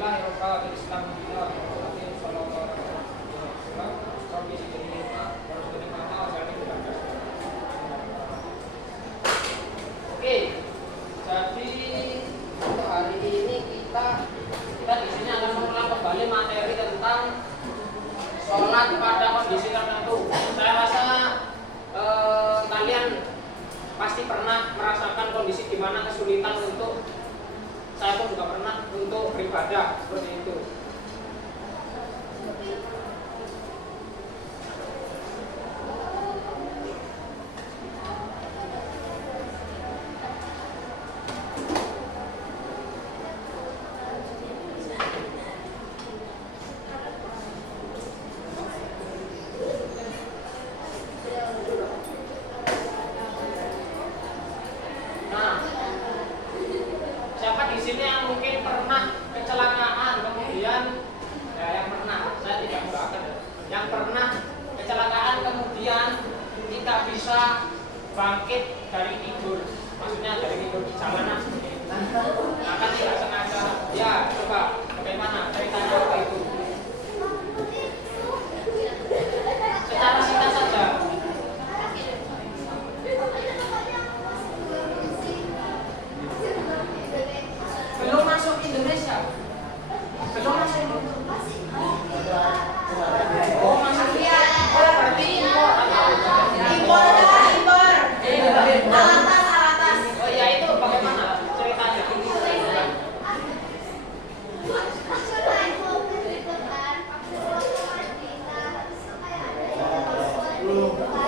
Oke, jadi untuk hari ini kita di sini akan mengulang kembali materi tentang sholat pada kondisi tertentu. Saya rasa kalian pasti pernah merasakan kondisi di mana kesulitan untuk, saya pun juga pernah, untuk beribadah seperti itu. Bangkit dari tidur, maksudnya dari tidur di jalanan. Nah, kan tidak sengaja. Ya, coba bagaimana ceritanya apa itu? Secara singkat saja. Belum masuk Indonesia. Belum masuk. Oh, masuk. Oh, berarti impor atau impor. Alatas. Oh ya, itu bagaimana ceritanya?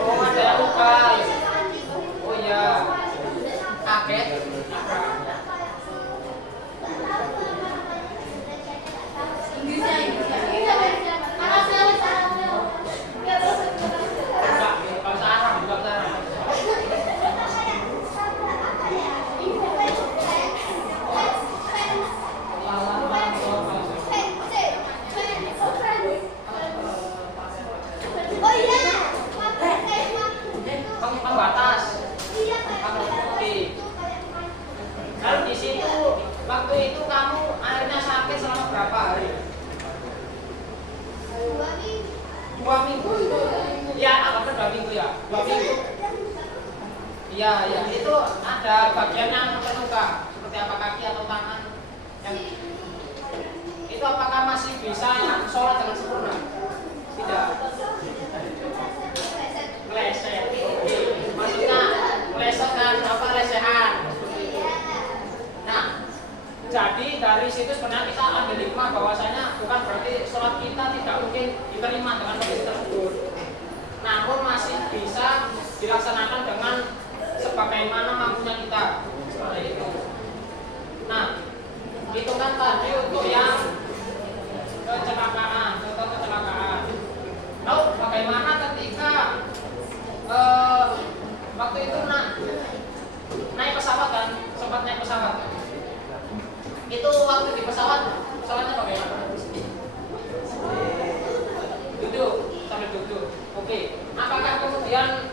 Oh, ada luka. Oh ya, kaget. Waktu itu kamu akhirnya sakit selama berapa hari? 2 minggu. Ya, apa 2 minggu ya? 2 minggu. Iya, ya. Itu ada bagian yang terluka, seperti apa kaki atau tangan? Itu apakah masih bisa sholat dengan sempurna? Tidak. Meleset. Maksudnya meleset kan apa lesehan? Nah, jadi dari situ sebenarnya kita ambil hikmah bahwasanya bukan berarti sholat kita tidak mungkin diterima dengan kondisi tersebut. Namun masih bisa dilaksanakan dengan sebagaimana mampunya kita. Seperti itu. Nah, itu kan tadi untuk yang kecelakaan, contoh kecelakaan. Lalu bagaimana ketika waktu itu naik pesawat kan, sempat naik pesawat. Itu waktu di pesawat, pesawatnya bagaimana? Duduk, sambil duduk. Oke. Apakah kemudian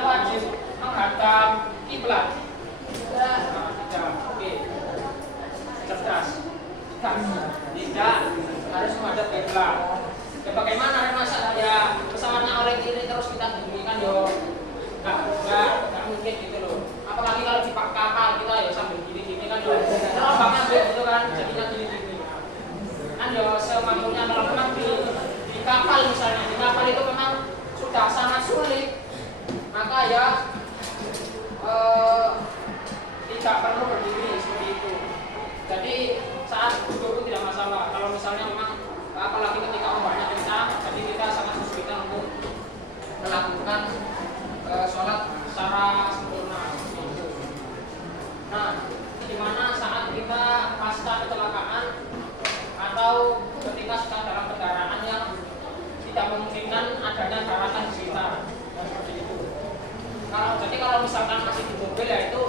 wajib menghadap kiblat? Tidak. Oke. Cerdas. Tidak. Harus menghadap kiblat. Ya bagaimana masa ya pesawatnya oleh kiri terus kita demikian yo? Enggak mungkin gitu loh. Apalagi kalau di kapal kita ya sambil gini-gini kan yo. Kalau bang ambil gitu kan jadinya gini-gini. Kan yo semampunya kalau memang di kapal misalnya, di kapal itu memang sudah sangat sulit. Maka ya tidak perlu berdiri seperti itu. Jadi saat duduk tidak masalah. Kalau misalnya memang apalagi ketika ombaknya kencang, jadi kita sangat kesulitan untuk melakukan sholat secara sempurna. Nah, dimana saat kita pasca kecelakaan atau ketika sedang dalam kendaraan yang tidak memungkinkan adanya daratan di sekitar, seperti itu. Jadi kalau misalkan masih di mobil ya itu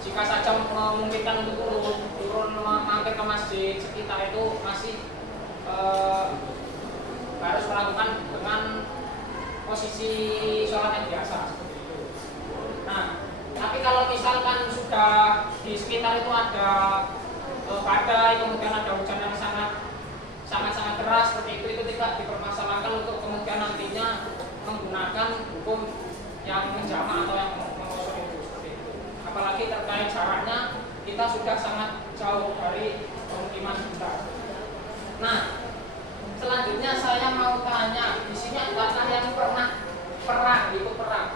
jika saja memungkinkan untuk turun mampir ke masjid sekitar itu masih harus melakukan dengan posisi sholat yang biasa seperti itu. Nah, tapi kalau misalkan sudah di sekitar itu ada badai, kemudian ada hujan yang sangat keras seperti itu tidak dipermasalahkan untuk kemudian nantinya menggunakan hukum yang menjama atau yang mengosor itu seperti itu. Apalagi terkait jaraknya kita sudah sangat jauh dari pemukiman kita. Nah, selanjutnya saya mau tanya, di sini apakah yang pernah perang, ikut perang?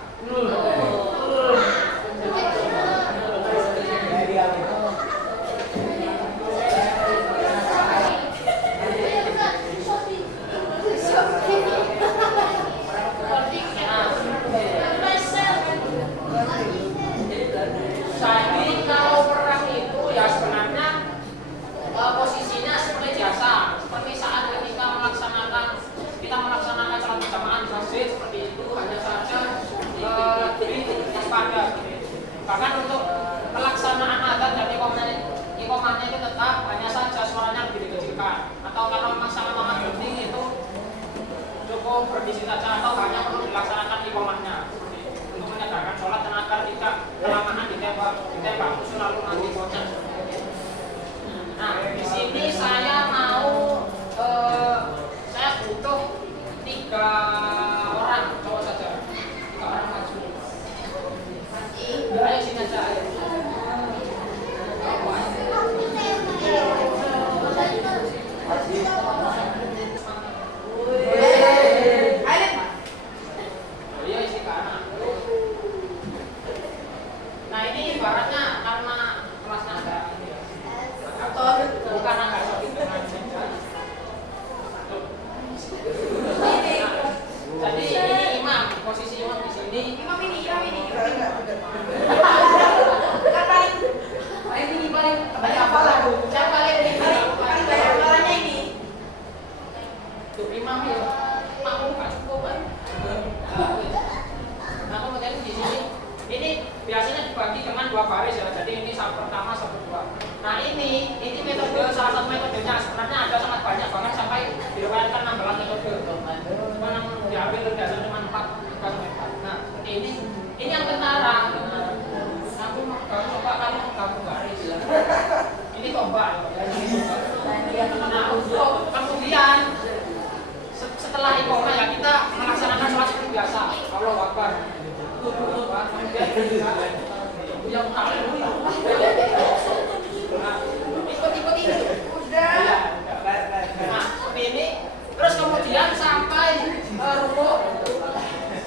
Jadi kalau perang itu ya sebenarnya posisinya seperti biasa, seperti saat ketika kita melaksanakan sholat berjamaah di masjid seperti itu, hanya saja diri waspada. Bahkan untuk pelaksanaan adzan dan iqamahnya itu tetap, hanya saja suaranya lebih dikecilkan. Atau kalau memang sangat penting itu cukup berdiri saja atau hanya perlu dilaksanakan iqamahnya untuk menegakkan sholat dan agar tidak kelamaan ditembak selalu nanti bocah. Nah, di sini saya butuh 3 orang cowok saja, 3 orang maju. Ayo sini aja. Nah, ini ibaratnya karena kelasnya ada ini ya. Bukan agak sakit dengan jadi ini imam, posisi imam di sini. Imam ini. Paling banyak hafalan. Saya paling banyak hafalannya ini. Tuh imam ya. Makmum nggak cukup kan? Nah, kemudian di sini ini biasanya dibagi dengan 2 baris ya. Jadi ini saf pertama, saf kedua. Nah, ini metode, salah satu metodenya. Sebenarnya ada sangat banyak, bahkan sampai diriwayatkan 16 metode. Cuma yang diambil berdasarkan cuma 4. Nah, ini yang tentara. Aku mau coba kamu gabung baris. Ini tombak. Nah, kemudian setelah iqamah ya kita melaksanakan sholat seperti biasa. Allahu Akbar. Yang tahu ikut ini udah. Nah, seperti ini. Terus kemudian sampai rukuk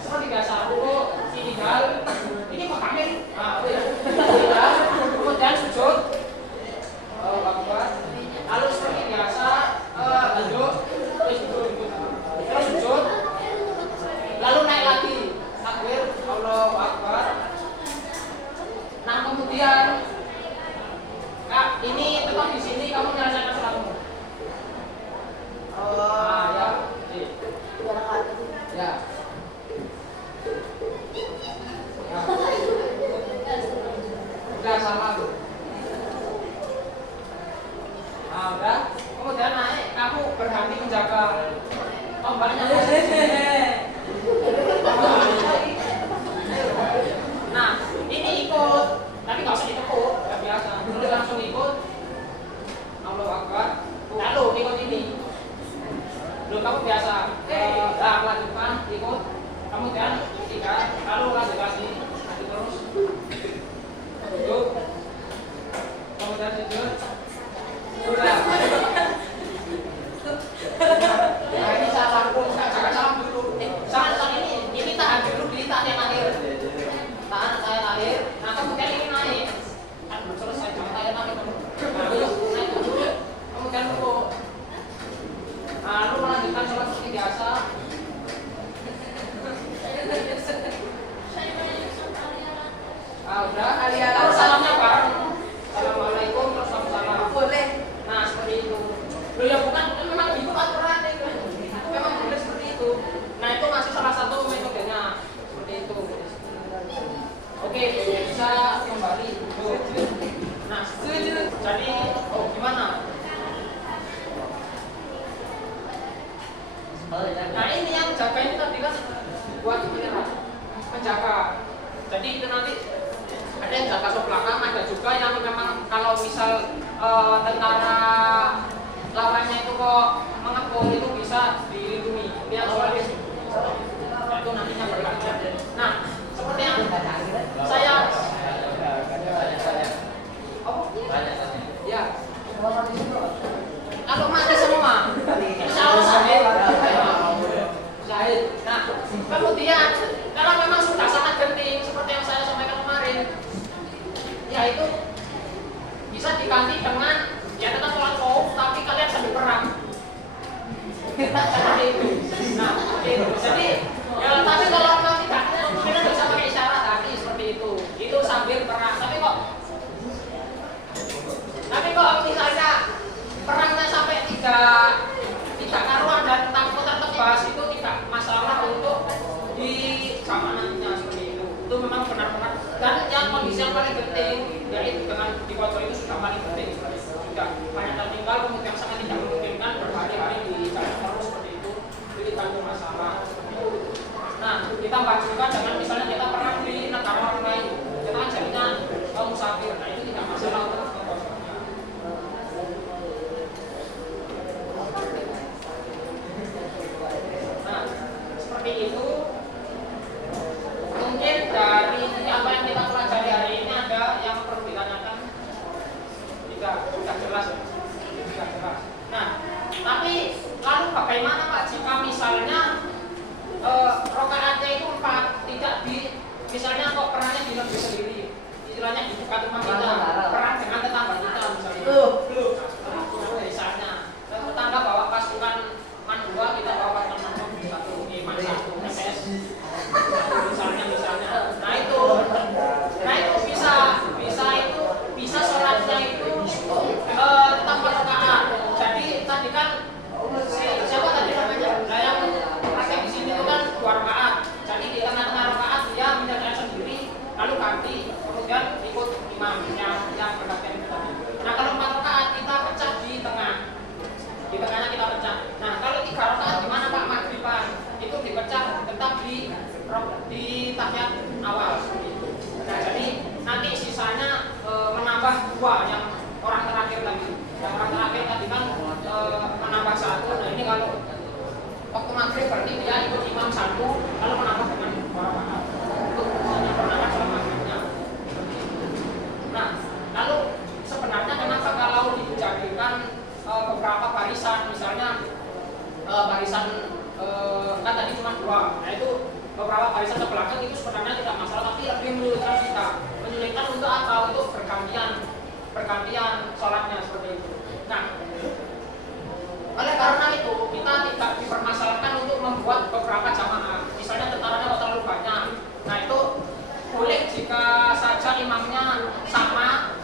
seperti biasa, rukuk i'tidal. Ini makamin. I'tidal. Kemudian sujud. Allahu Akbar. Lalu seperti biasa duduk, terus sujud. Lalu naik lagi. Takbir, Allahu Akbar. Nah, kemudian Kak, ini tetap di sini kamu menyelesaikan sholatmu. Ya. Ya. Udah sama tuh. Nah, udah. Kemudian naik, kamu berhenti menjaga tombaknya. Nah, ini ikut, tapi nggak usah ditekuk, ya biasa. Udah langsung ikut. Allahu Akbar. Lalu ikut ini. Dulu kamu biasa. Lanjutkan, ikut. Kemudian 3, lalu lanjut lagi, terus. Duduk. Kemudian sujud. Udah. Nah, ini salam dulu, jangan salam dulu. Salam ini tahan dulu, ditahan yang akhir. Tahan saya lahir. Nah, kemudian ini naik. Kan belum selesai, jangan saya naik dulu. Nah, naik dulu. Kemudian rukuk. Lalu melanjutkan sholat seperti biasa. Udah. Terus salamnya bareng. Assalamualaikum, terus salam. Boleh. Nah, seperti itu. Loh ya bukan memang itu aturan itu. Memang boleh seperti itu. Nah, itu masih salah satu metodenya. Seperti itu. Oke, bisa kembali. Nah, jadi gimana? Nah, ini yang jaga ini tadi kan buat menjaga. Jadi itu nanti ada yang jaga sop belakang, ada juga yang memang kalau misal tentara lawannya itu kok mengepung itu bisa dilindungi. Lihat soalnya itu nantinya berlanjut. Nah, seperti yang saya ya kalau mati semua insya Allah sahid. Nah, kemudian kalau memang sudah sangat genting seperti yang saya sampaikan kemarin, yaitu bisa diganti dengan ya tetap sholat khauf tapi kalian sambil perang. Seperti itu. Nah, itu. Jadi ya, tapi kalau memang tidak kemungkinan bisa pakai isyarat tadi seperti itu. Itu sambil perang. Tapi kok misalnya perangnya sampai tidak karuan dan takut tertebas, itu tidak masalah untuk di zamanannya seperti itu. Itu memang benar-benar, dan yang kondisi yang paling penting yaitu dengan di pojok itu sudah paling penting. Sudah banyak tertinggal, kemudian sangat tidak memungkinkan berhari-hari di jalan terus seperti itu tidak masalah seperti itu. Nah, kita bandingkan dengan misalnya kita perang di negara orang lain, kita kan jadinya musafir, nah itu tidak masalah untuk pojoknya. Nah, seperti itu. Mungkin dari apa yang kita pelajari hari ini ada yang perlu ditanyakan? Tidak jelas ya? Tidak jelas. Nah, tapi lalu bagaimana Pak jika misalnya rokaatnya itu 4, tidak di misalnya kok perannya di negeri sendiri, istilahnya di dekat rumah kita, perang dengan tetangga kita misalnya. Misalnya tetangga bawa pasukan man 2, kita bawa pasukan man 1, man 1, SS. Misalnya. Nah itu bisa sholatnya itu tetap 4 rakaat. Jadi tadi kan siapa tadi namanya? Nah yang praktek di sini itu kan 2 rakaat. Jadi di tengah-tengah rakaat dia menjalankan sendiri, lalu ganti, kemudian ikut imam yang bergantian itu tadi. Nah kalau 4 rakaat kita pecah di tengah. Di tengahnya kita pecah. Nah kalau 3 rakaat gimana Pak Maghriban? Itu dipecah tetap di tahiyat awal seperti itu. Nah jadi nanti sisanya menambah 2 yang orang terakhir tadi. Yang orang terakhir tadi kan menambah 1. Nah ini kalau waktu maghrib berarti dia ikut imam 1, lalu menambah dengan 2 rakaat untuk menambah sholat maghribnya. Nah lalu sebenarnya kenapa kalau dijadikan beberapa barisan, misalnya barisan kan tadi cuma 2, nah itu beberapa barisan ke belakang itu sebenarnya tidak masalah, tapi lebih menyulitkan untuk apa? Untuk bergantian sholatnya seperti itu. Nah, oleh karena itu kita tidak dipermasalahkan untuk membuat beberapa jamaah. Misalnya tentaranya kok terlalu banyak, nah itu boleh jika saja imamnya sama,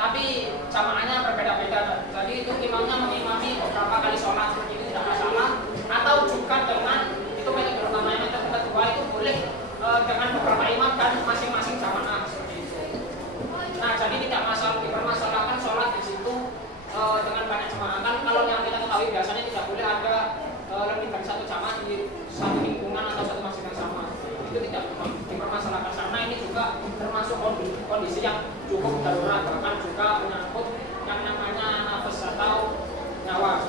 tapi jamaahnya berbeda-beda. Jadi itu imamnya mengimami beberapa kali sholat seperti itu tidak masalah. Atau juga dengan itu metode pertama, metode kedua itu boleh dengan beberapa imam dan masing-masing jamaah seperti itu. Nah jadi tidak dipermasalahkan sholat di situ dengan banyak jamaah. Kan kalau yang kita ketahui biasanya tidak boleh ada lebih dari 1 jamaah di satu lingkungan atau satu masjid yang sama. Itu tidak dipermasalahkan karena ini juga termasuk kondisi yang cukup darurat, bahkan juga menyangkut yang namanya nafas atau nyawa.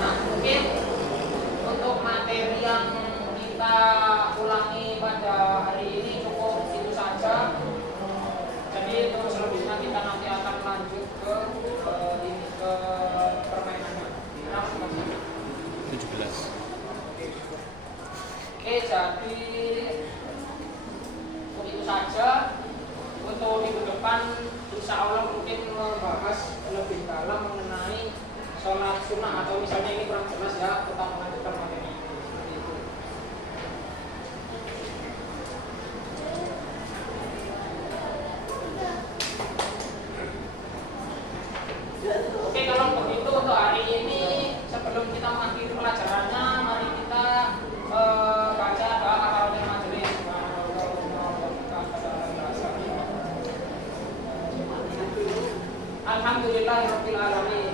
Nah mungkin untuk materi yang kita ulangi pada hari ini cukup itu saja. Jadi untuk selanjutnya kita nanti akan lanjut ke permainannya. 17. Oke, jadi untuk itu saja. Untuk minggu depan insya Allah mungkin membahas lebih dalam mengenai sholat sunnah, atau misalnya ini kurang jelas ya, tetap melanjutkan materi seperti itu. Oke, kalau begitu untuk hari ini sebelum kita mengakhiri pelajarannya, mari kita baca doa kafaratul majelis. Alhamdulillahirabbil alamin.